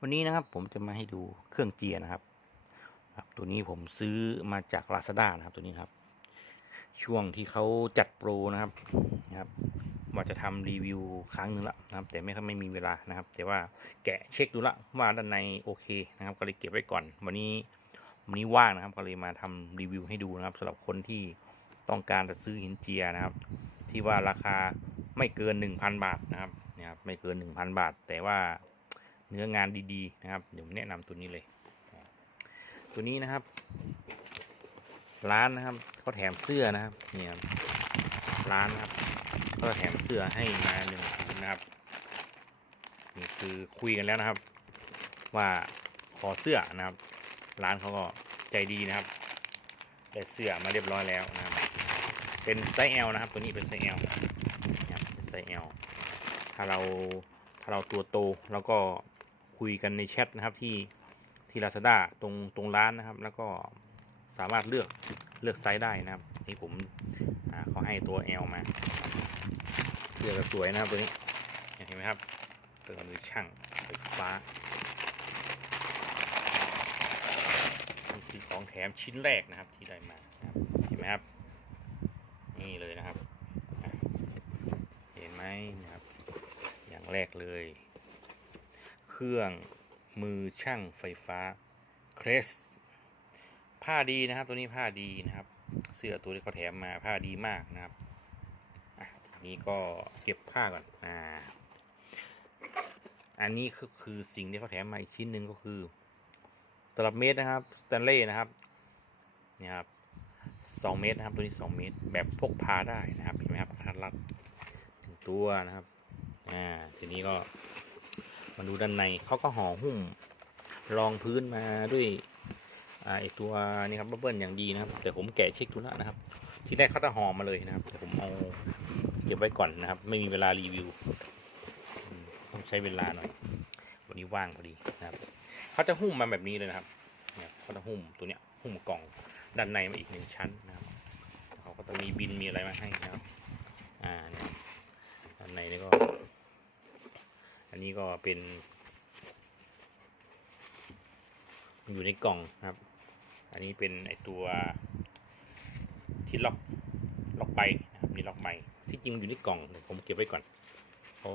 วันนี้นะครับผมจะมาให้ดูเครื่องเจียนะครับครับ ตัวนี้ผมซื้อมาจาก Lazada นะครับ ตัวนี้ครับ ช่วงที่เขาจัดโปรนะครับนะครับว่าจะทำรีวิวครั้งหนึ่งละนะครับ แต่ไม่ค่ไม่มีเวลานะครับ แต่ว่าแกะเช็คดูละว่าด้านในโอเคนะครับ ก็เลยเก็บไว้ก่อน วันนี้วันนี้ว่างนะครับ ก็เลยมาทำรีวิวให้ดูนะครับสำหรับคนที่ต้องการจะซื้อหินเจียนะครับ ที่ว่าราคาไม่เกิน 1,000 บาทนะครับนะครับไม่เกิน 1,000 บาท แต่ว่า เนื้องานดีๆนะครับเดี๋ยวผมแนะนำตัวนี้เลย ตัวนี้นะครับ ร้านนะครับเขาแถมเสื้อนะครับเนี่ยร้านนะครับก็แถมเสื้อให้มาหนึ่งผืนนะครับนี่คือคุยกันแล้วนะครับ ว่าขอเสื้อนะครับ ร้านเขาก็ใจดีนะครับได้เสื้อมาเรียบร้อยแล้วนะครับ เป็นไซส์ L นะครับ ตัวนี้เป็นไซส์ L นะครับเป็นไซส์ L ถ้าเราถ้าเราตัวโตแล้วก็ คุยกันในแชทนะครับที่ที่ Lazada ตรงตรงร้านนะครับ แล้วก็สามารถเลือกเลือกไซส์ได้นะครับ นี่ผมเขาให้ตัว L มาเสื้อก็สวยนะครับตัวนี้เห็นไหมครับเครื่องมือช่างไฟฟ้านี่คือของแถมชิ้นแรกนะครับที่ได้มาเห็นไหมครับ นี่เลยนะครับ เห็นไหมนะครับ อย่างแรกเลย เครื่องมือช่างไฟฟ้าเครสผ้าดีนะครับ ตัวนี้ผ้าดีนะครับ เสื้อตัวที่เขาแถมมาผ้าดีมากนะครับอะนี้ก็เก็บผ้าก่อนอ่าอันนี้คือคือสิ่งที่เขาแถมมาอีกชิ้นหนึ่งก็คือตลับเมตรนะครับสแตนเล่นะครับนี่ครับสองเมตรนะครับ ตัวนี้สองเมตร แบบพกพาได้นะครับเห็นไหมครับกระทัดรัดหนึ่งตัวนะครับอ่าทีนี้ก็ มาดูด้านในเขาก็ห่อหุ้มรองพื้นมาด้วยอ่าไอตัวนี่ครับบับเบิ้ลอย่างดีนะครับ แต่ผมแกะเช็คดูแล้วนะครับ ที่แรกเขาจะห่อมาเลยนะครับ แต่ผมเอาเก็บไว้ก่อนนะครับ ไม่มีเวลารีวิว ต้องใช้เวลาหน่อย วันนี้ว่างพอดีนะครับเขาจะหุ้มมาแบบนี้เลยนะครับเนี่ยเขาจะหุ้มตัวเนี้ยหุ้มกล่องด้านในมาอีกหนึ่งชั้นนะครับเขาก็จะมีบินมีอะไรมาให้นะครับ อ่าเนี่ยด้านในนี่ก็ อันนี้ก็เป็น อยู่ในกล่องนะครับ อันนี้เป็นไอตัวที่ล็อกล็อกใบนะครับนี่ล็อกใบที่จริงมันอยู่ในกล่องผมเก็บไว้ก่อนเขา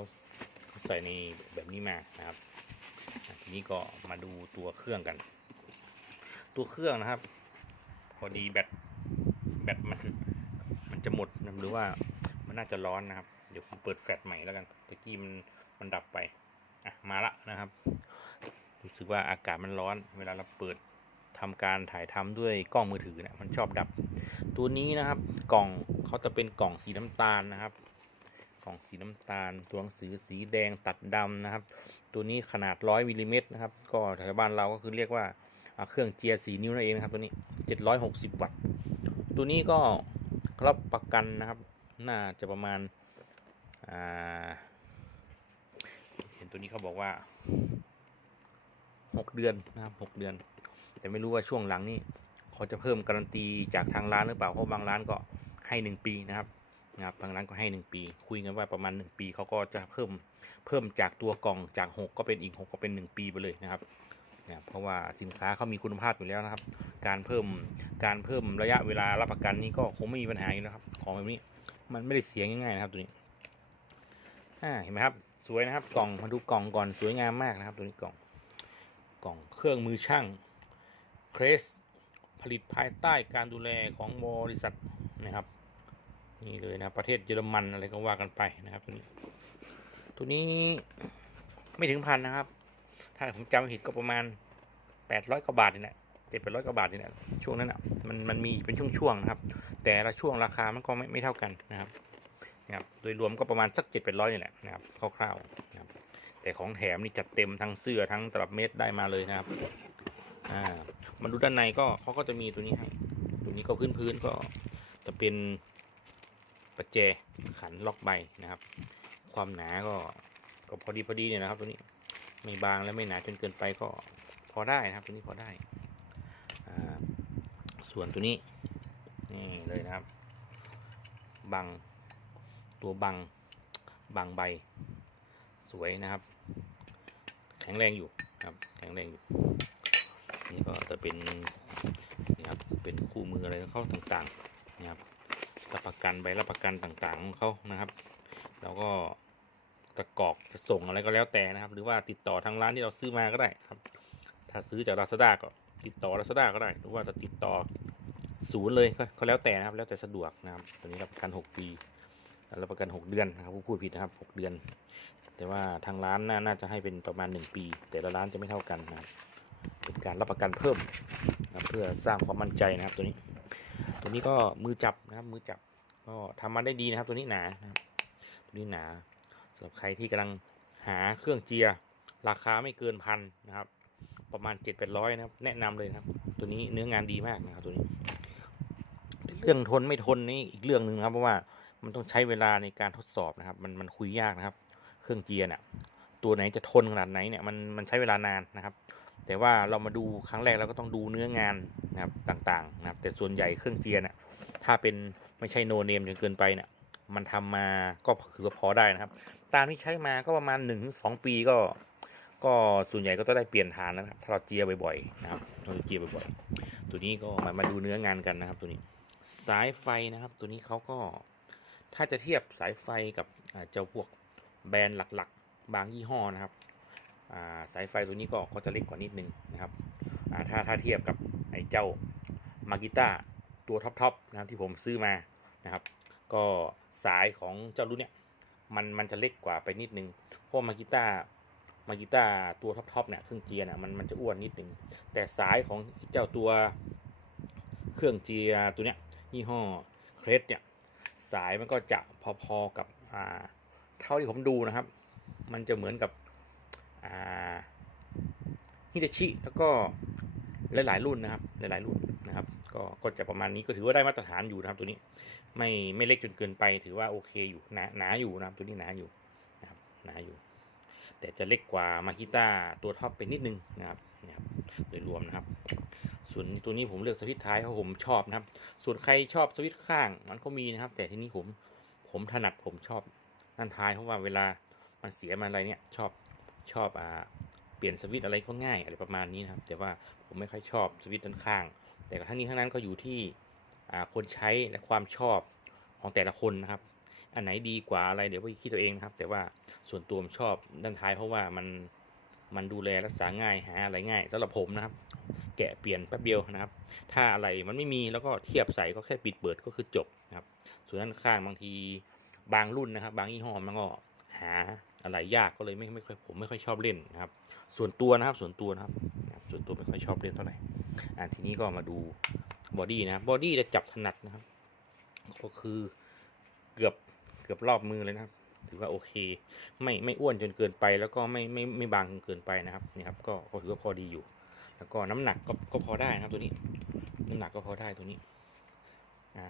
ใส่ในแบบนี้มานะครับทีนี้ก็มาดูตัวเครื่องกัน ตัวเครื่องนะครับ พอดีแบตแบตมันมันจะหมดนะหรือว่ามันน่าจะร้อนนะครับ เดี๋ยวผมเปิดแฟลชใหม่แล้วกันตะกี้มัน มันดับไปอะมาละนะครับ รู้สึกว่าอากาศมันร้อน เวลาเราเปิดทำการถ่ายทำด้วยกล้องมือถือเนี่ยมันชอบดับ ตัวนี้นะครับ กล่องเขาจะเป็นกล่องสีน้ำตาลนะครับ กล่องสีน้ำตาล ตัวหนังสือสีแดงตัดดำนะครับ ตัวนี้ขนาดร้อยมิลลิเมตรนะครับ ก็แถวบ้านเราก็คือเรียกว่าเครื่องเจียร์สีนิ้วนั่นเองนะครับ ตัวนี้ 760 วัตต์ ตัวนี้ก็รับประกันนะครับ น่าจะประมาณอ่า ตัวนี้เขาบอกว่า6เดือนนะครับ6เดือน แต่ไม่รู้ว่าช่วงหลังนี่เขาจะเพิ่มการันตีจากทางร้านหรือเปล่าเพราะบางร้านก็ให้1ปีนะครับนะครับบางร้านก็ให้1ปี คุยกันว่าประมาณ1ปีเขาก็จะเพิ่มเพิ่มจากตัวกล่องจาก6ก็เป็นอีก6ก็เป็น1ปีไปเลยนะครับนะเพราะว่าสินค้าเขามีคุณภาพอยู่แล้วนะครับ การเพิ่มการเพิ่มระยะเวลารับประกันนี้ก็คงไม่มีปัญหาอยู่แล้วครับ ของแบบนี้มันไม่ได้เสียง่ายๆนะครับตัวนี้อ่าเห็นไหมครับ สวยนะครับกล่องมาดูกล่องก่อนสวยงามมากนะครับ ตัวนี้กล่องกล่องเครื่องมือช่างเครสผลิตภายใต้การดูแลของบริษัทนะครับ นี่เลยนะประเทศเยอรมันอะไรก็ว่ากันไปนะครับ ตัวนี้ ตัวนี้ไม่ถึงพันนะครับ ถ้าผมจำไม่ผิดก็ประมาณ800กว่าบาทนี่แหละเจ็ดแปดร้อยกว่าบาทนี่แหละช่วงนั้นอะมันมันมีเป็นช่วงๆนะครับ แต่ละช่วงราคามันก็ไม่ไม่เท่ากันนะครับ นะครับโดยรวมก็ประมาณสักเจ็ดแปดร้อยนี่แหละนะครับคร่าวๆนะครับแต่ของแถมนี่จัดเต็มทั้งเสื้อทั้งตลับเม็ดได้มาเลยนะครับอ่ามาดูด้านในก็เขาก็จะมีตัวนี้ให้ตัวนี้ก็พื้นก็จะเป็นประแจขันล็อกใบนะครับ ความหนาก็ก็พอดีพอดีเนี่ยนะครับ ตัวนี้ไม่บางและไม่หนาจนเกินไปก็พอได้นะครับ ตัวนี้พอได้อ่าส่วนตัวนี้นี่เลยนะครับบัง ตัวบังบังใบ สวยนะครับ แข็งแรงอยู่ครับ แข็งแรงอยู่ นี่ก็จะเป็นนี่ครับเป็นคู่มืออะไรของเขาต่างๆนะครับรับประกันใบรับประกันต่างๆของเขานะครับ แล้วก็ตะกรอกจะส่งอะไรก็แล้วแต่นะครับ หรือว่าติดต่อทางร้านที่เราซื้อมาก็ได้ครับ ถ้าซื้อจาก Lazada ก็ติดต่อ Lazada ก็ได้ หรือว่าจะติดต่อศูนย์เลยก็ก็แล้วแต่นะครับ แล้วแต่สะดวกนะครับตัวนี้รับประกัน 6 ปี รับประกัน 6 เดือนนะครับผู้พูดผิดนะครับ 6 เดือน แต่ว่าทางร้านน่าจะให้เป็นประมาณ 1 ปี แต่ละร้านจะไม่เท่ากันนะเป็นการรับประกันเพิ่มนะเพื่อสร้างความมั่นใจนะครับตัวนี้ ตัวนี้ก็มือจับนะครับมือจับก็ทำมาได้ดีนะครับ ตัวนี้หนานะครับตัวนี้หนาสำหรับใครที่กำลังหาเครื่องเจียราคาไม่เกินพันนะครับ ประมาณ7จ็ดแปดร้อยนะครับ แนะนำเลยนะครับ ตัวนี้เนื้องานดีมากนะครับตัวนี้ เรื่องทนไม่ทนนี่อีกเรื่องหนึ่งนะครับเพราะว่า มันต้องใช้เวลาในการทดสอบนะครับ มันมันคุยยากนะครับ เครื่องเจียร์เนี่ยตัวไหนจะทนขนาดไหนเนี่ยมันมันใช้เวลานานนะครับ แต่ว่าเรามาดูครั้งแรกเราก็ต้องดูเนื้องานนะครับต่างๆนะครับ แต่ส่วนใหญ่เครื่องเจียร์เนี่ยถ้าเป็นไม่ใช่โนเนมจนเกินไปเนี่ยมันทำมาก็คือว่าพอได้นะครับ ตามที่ใช้มาก็ประมาณ1นถึงสปีก็ ก็ส่วนใหญ่ก็ต้องได้เปลี่ยนฐานนะครับถ้าเราเจียบ่อยๆนะครับเราเจียบ่อยๆตัวนี้ก็มามาดูเนื้องานกันนะครับ ตัวนี้สายไฟนะครับ ตัวนี้เขาก็ ถ้าจะเทียบสายไฟกับเจ้าพวกแบรนด์หลักๆ บางยี่ห้อนะครับาสายไฟตัวนี้ก็ก็จะเล็กกว่านิดนึงนะครับถ้าถ้าเทียบกับไอ้เจ้ามากิต้าตัวท็อปๆนะครับที่ผมซื้อมานะครับ ก็สายของเจ้ารุ่นเนี้ยมันมันจะเล็กกว่าไปนิดนึงเพราะมากิต้ามากิต้าตัวท็อปๆเนี่ยเครื่องเจียร์น่ะมันมันจะอ้วนนิดนึงแต่สายของเจ้าตัวเครื่องเจียร์ตัวเนี้ยยี่ห้อเครสเนี่ย สายมันก็จะพอๆกับอ่าเท่าที่ผมดูนะครับ มันจะเหมือนกับอ่าฮิตาชิแล้วก็หลายๆรุ่นนะครับ หลายๆรุ่นนะครับ ก็ก็จะประมาณนี้ก็ถือว่าได้มาตรฐานอยู่นะครับตัวนี้ไม่ไม่เล็กจนเกินไป ถือว่าโอเคอยู่หนาหนาอยู่นะครับตัวนี้หนาอยู่นะครับหนาอยู่ แต่จะเล็กกว่ามาคิต้าตัวท็อปไปนิดนึงนะครับ นะครับโดยรวมนะครับ ส่วนตัวนี้ผมเลือกสวิตท้ายเพราะผมชอบนะครับ ส่วนใครชอบสวิตข้างมันก็มีนะครับ แต่ทีนี้ผมผมถนัดผมชอบด้านท้ายเพราะว่าเวลามันเสียมันอะไรเนี่ยชอบชอบอ่าเปลี่ยนสวิตอะไรก็ง่ายอะไรประมาณนี้นะครับ แต่ว่าผมไม่ค่อยชอบสวิตด้านข้าง แต่ทั้งนี้ทั้งนั้นก็อยู่ที่คนใช้และความชอบของแต่ละคนนะครับ อันไหนดีกว่าอะไรเดี๋ยวไปคิดตัวเองนะครับ แต่ว่าส่วนตัวผมชอบด้านท้ายเพราะว่ามัน มันดูแลรักษาง่ายหาอะไรง่ายสำหรับผมนะครับ แกะเปลี่ยนแป๊บเดียวนะครับ ถ้าอะไรมันไม่มีแล้วก็เทียบใส่ก็แค่ปิดเปิดก็คือจบนะครับ ส่วนด้านข้างบางทีบางรุ่นนะครับ บางยี่ห้อมันก็หาอะไรยากก็เลยไม่ไม่ค่อยผมไม่ค่อยชอบเล่นนะครับ ส่วนตัวนะครับส่วนตัวนะครับ ส่วนตัวไม่ค่อยชอบเล่นเท่าไหร่อ่าทีนี้ก็มาดูบอดี้นะบอดี้จะจับถนัดนะครับ ก็คือเกือบเกือบรอบมือเลยนะครับ ถือว่าโอเค ไม่ไม่อ้วนจนเกินไป แล้วก็ไม่ไม่ไม่บางจนเกินไปนะครับนี่ครับก็ถือว่าพอดีอยู่ แล้วก็น้ำหนักก็ก็พอได้นะครับตัวนี้ น้ำหนักก็พอได้ตัวนี้อ่า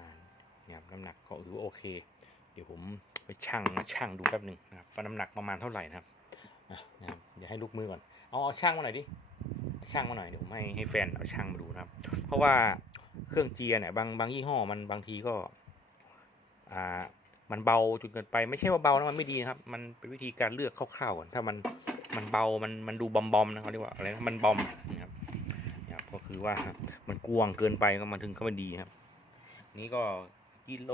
เนี่ยครับน้ำหนักก็ถือว่าโอเค เดี๋ยวผมไปชั่งนะชั่งดูแป๊บหนึ่งนะครับว่าน้ำหนักประมาณเท่าไหร่นะครับอะนะครับเดี๋ยวให้ลูกมือก่อนเอาเอาช่างมาหน่อยดิช่างมาหน่อยเดี๋ยวผมให้ให้แฟนเอาช่างมาดูนะครับ เพราะว่าเครื่องเจียเนี่ยบางบางยี่ห้อมันบางทีก็อ่า มันเบาจนเกินไปไม่ใช่ว่าเบาแล้วมันไม่ดีนะครับ มันเป็นวิธีการเลือกคร่าวๆก่อนถ้ามันมันเบามันมันดูบอมบอมนะเขาเรียกว่าอะไรนะมันบอมนะครับนะครับก็คือว่ามันกวางเกินไปก็มาถึงก็ไม่ดีครับ นี่ก็กิโล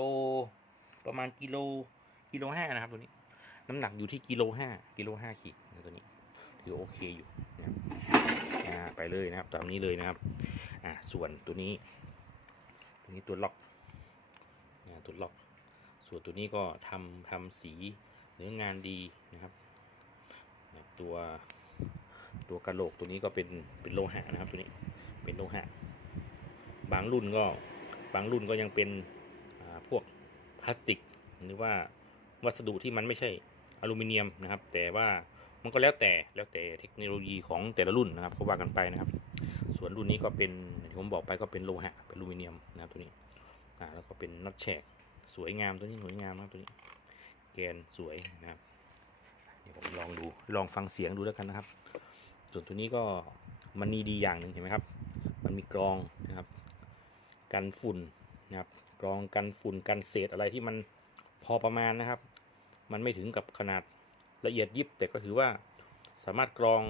ประมาณกิโลกิโลห้านะครับตัวนี้ น้ำหนักอยู่ที่กิโลห้ากิโลห้าขีดนะตัวนี้ถือโอเคอยู่นะครับไปเลยนะครับ ตามนี้เลยนะครับอ่าส่วนตัวนี้ ตัวนี้ตัวล็อกอ่าตัวล็อก ส่วนตัวนี้ก็ทำทำสีเนื้องานดีนะครับ ตัวตัวกระโหลกตัวนี้ก็เป็นเป็นโลหะนะครับตัวนี้เป็นโลหะ บางรุ่นก็บางรุ่นก็ยังเป็นพวกพลาสติก หรือว่าวัสดุที่มันไม่ใช่อลูมิเนียมนะครับ แต่ว่ามันก็แล้วแต่แล้วแต่เทคโนโลยีของแต่ละรุ่นนะครับก็ว่ากันไปนะครับ ส่วนรุ่นนี้ก็เป็นที่ผมบอกไปก็เป็นโลหะเป็นอลูมิเนียมนะครับตัวนี้อ่าแล้วก็เป็นน็อตแฉก สวยงามตัวนี้สวยงามนะครับตัวนี้ แกนสวยนะครับ เดี๋ยวผมลองดูลองฟังเสียงดูแล้วกันนะครับ ส่วนตัวนี้ก็มันมีดีอย่างหนึ่งเห็นไหมครับ มันมีกรองนะครับ กันฝุ่นนะครับ กรองกันฝุ่นกันเศษอะไรที่มันพอประมาณนะครับ มันไม่ถึงกับขนาดละเอียดยิบ แต่ก็ถือว่าสามารถกรอง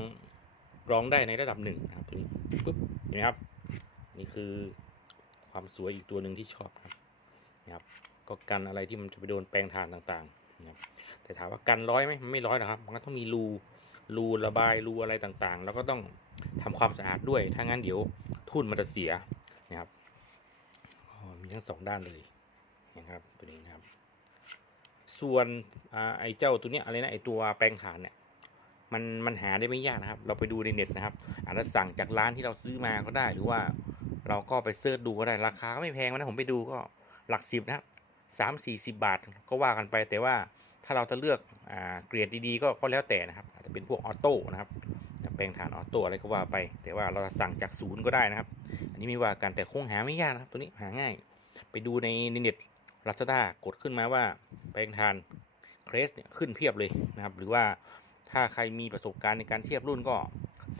กรองได้ในระดับหนึ่งนะครับตัวนี้ปุ๊บเห็นไหมครับนี่คือความสวยอีกตัวหนึ่งที่ชอบครับนะครับ ก็กันอะไรที่มันจะไปโดนแปลงทานต่างๆนะครับแต่ถามว่ากันร้อยไหมมันไม่ร้อยหรอกครับ มันก็ต้องมีรูรูระบายรูอะไรต่างๆ แล้วก็ต้องทำความสะอาดด้วย ถ้างั้นเดี๋ยวทุ่นมันจะเสียนะครับมีทั้งสองด้านเลยนะครับตัวนี้นะครับ ส่วนอไอ้เจ้าตัวเนี้ยอะไรนะไอ้ตัวแปลงฐานเนี่ยมันมันหาได้ไม่ยากนะครับ เราไปดูในเน็ตนะครับ อาจจะสั่งจากร้านที่เราซื้อมาก็ได้ หรือว่าเราก็ไปเสิร์ชดูก็ได้ราคาก็ไม่แพงนะผมไปดูก็หลักสิบนะครับ สามสี่สิบาท ก็ว่ากันไปแต่ว่าถ้าเราจะเลือกอเกรดดีๆก็ก็แล้วแต่นะครับ อาจจะเป็นพวกออโต้นะครับแปลงฐานออโต้อะไรก็ว่าไป แต่ว่าเราจะสั่งจากศูนย์ก็ได้นะครับ อันนี้ไม่ว่ากันแต่คงหาไม่ยากนะครับ ตัวนี้หาง่าย ไปดูในเน็ตลาซาด้ากดขึ้นมาว่าแปลงทานเครสเนี่ยขึ้นเพียบเลยนะครับ หรือว่าถ้าใครมีประสบการณ์ในการเทียบรุ่นก็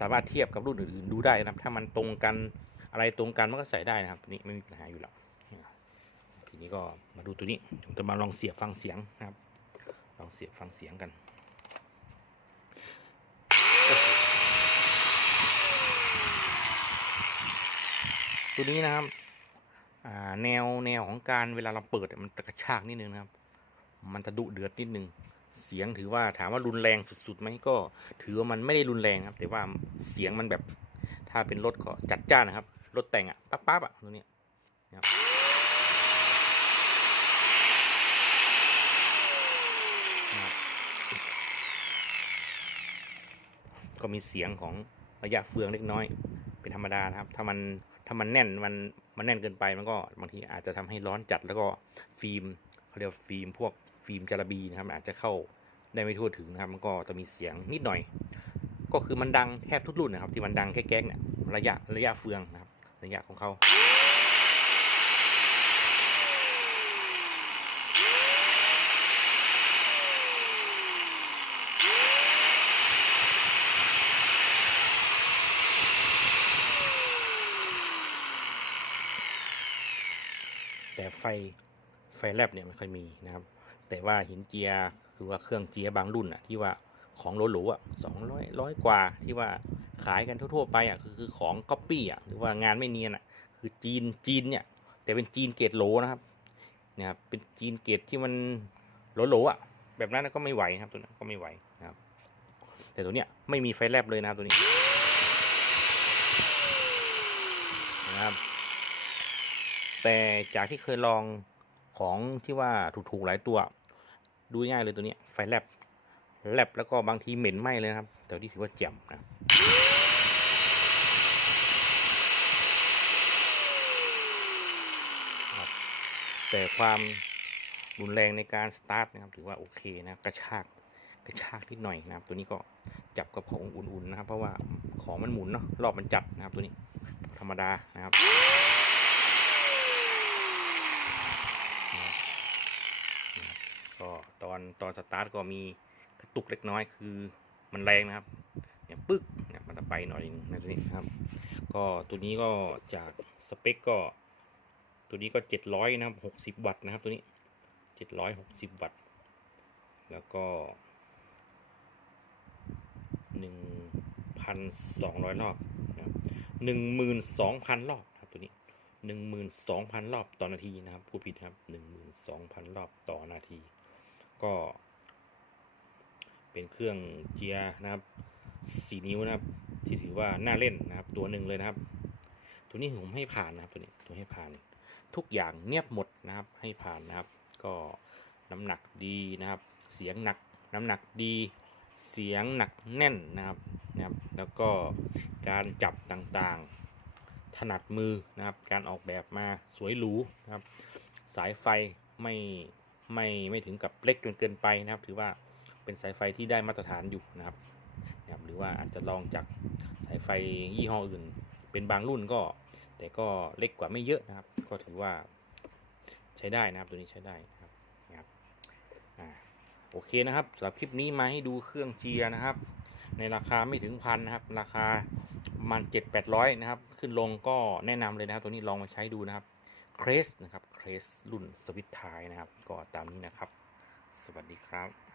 สามารถเทียบกับรุ่นอื่นๆดูได้นะครับ ถ้ามันตรงกันอะไรตรงกันมันก็ใส่ได้นะครับนี้ไม่มีปัญหาอยู่แล้วทีนี้ก็ มาดูตัวนี้ผมจะมาลองเสียบฟังเสียงนะครับ ลองเสียบฟังเสียงกันตัวนี้นะครับแนวแนวของการเวลาเราเปิดมันจะกระชากนิดนึงนะครับ มันจะดุเดือดนิดนึง เสียงถือว่าถามว่ารุนแรงสุดๆไหมก็ ถือว่ามันไม่ได้รุนแรงครับ แต่ว่าเสียงมันแบบถ้าเป็นรถก็จัดจ้านนะครับรถแต่งอะปั๊บปั๊บอะตัวเนี้ยนะครับ ก็มีเสียงของระยะเฟืองเล็กน้อย เป็นธรรมดานะครับ ถ้ามันถ้ามันแน่นมันมันแน่นเกินไปมันก็บางทีอาจจะทำให้ร้อนจัดแล้วก็ฟิล์มเขาเรียกฟิล์มพวกฟิล์มจารบีนะครับ อาจจะเข้าได้ไม่ทั่วถึงนะครับ มันก็จะมีเสียงนิดหน่อย ก็คือมันดังแทบทุกรุ่นนะครับ ที่มันดังแก๊กๆเนี่ยระยะระยะเฟืองนะครับ ระยะของเขา ไฟไฟแลบเนี่ยไม่ค่อยมีนะครับ แต่ว่าหินเจียคือว่าเครื่องเจียบางรุ่นอะที่ว่าของโหลๆอะสองร้อยร้อยกว่าที่ว่าขายกันทั่วๆไปอะคือคือของก๊อปปี้อะหรือว่างานไม่เนียนอะคือจีนจีนเนี่ยแต่เป็นจีนเกรดโหลนะครับเนี่ยครับเป็นจีนเกรดที่มันโหลๆอะแบบนั้นก็ไม่ไหวครับตัวนั้นก็ไม่ไหวนะครับ แต่ตัวเนี้ยไม่มีไฟแลบเลยนะครับตัวนี้นะครับ แต่จากที่เคยลองของที่ว่าถูกๆหลายตัว ดูง่ายเลยตัวนี้ไฟแลบแลบแล้วก็บางทีเหม็นไหม้เลยครับ แต่ที่ถือว่าแจ่มนะแต่ความรุนแรงในการสตาร์ทนะครับถือว่าโอเคนะกระชากกระชากนิดหน่อยนะครับ ตัวนี้ก็จับกับของอุ่นๆนะครับ เพราะว่าของมันหมุนเนาะรอบมันจัดนะครับตัวนี้ธรรมดานะครับ ก็ ตอนตอนสตาร์ทก็มีกระตุกเล็กน้อยคือมันแรงนะครับเนี่ยปึ๊กเนี่ยมันจะไปหน่อยนึงนะตัวนี้นะครับ ก็ตัวนี้ก็จากสเปคก็ ตัวนี้ก็เจ็ดร้อยนะครับหกสิบวัตต์นะครับตัวนี้เจ็ดร้อยหกสิบวัตต์ แล้วก็หนึ่งพันสองร้อยรอบนะครับหนึ่งหมื่นสองพันรอบนะครับตัวนี้หนึ่งหมื่นสองพันรอบต่อนาทีนะครับ พูดผิดครับหนึ่งหมื่นสองพันรอบต่อนาที ก็ เป็นเครื่องเจียนะครับสี่นิ้วนะครับ ที่ถือว่าน่าเล่นนะครับ ตัวหนึ่งเลยนะครับ ตัวนี้ผมให้ผ่านนะครับตัวนี้ตัวให้ผ่าน ทุกอย่างเงียบหมดนะครับ ให้ผ่านนะครับ ก็น้ำหนักดีนะครับ เสียงหนัก น้ำหนักดีเสียงหนักแน่นนะครับนะครับ แล้วก็การจับต่างๆ ถนัดมือนะครับ การออกแบบมาสวยหรูนะครับ สายไฟไม่ ไม่ไม่ถึงกับเล็กจนเกินไปนะครับ ถือว่าเป็นสายไฟที่ได้มาตรฐานอยู่นะครับนะครับ หรือว่าอาจจะลองจากสายไฟยี่ห้ออื่น เป็นบางรุ่นก็ แต่ก็เล็กกว่าไม่เยอะนะครับ ก็ถือว่าใช้ได้นะครับตัวนี้ใช้ได้นะครับนะครับอ่าโอเคนะครับสำหรับคลิปนี้มาให้ดูเครื่องเจียนะครับ ในราคาไม่ถึงพันนะครับ ราคาระมาณเจ็ดแปดร้อยนะครับ ขึ้นลงก็แนะนำเลยนะครับ ตัวนี้ลองมาใช้ดูนะครับ เครสนะครับเครสรุ่นสวิตไทายนะครับ ก็ตามนี้นะครับ สวัสดีครับ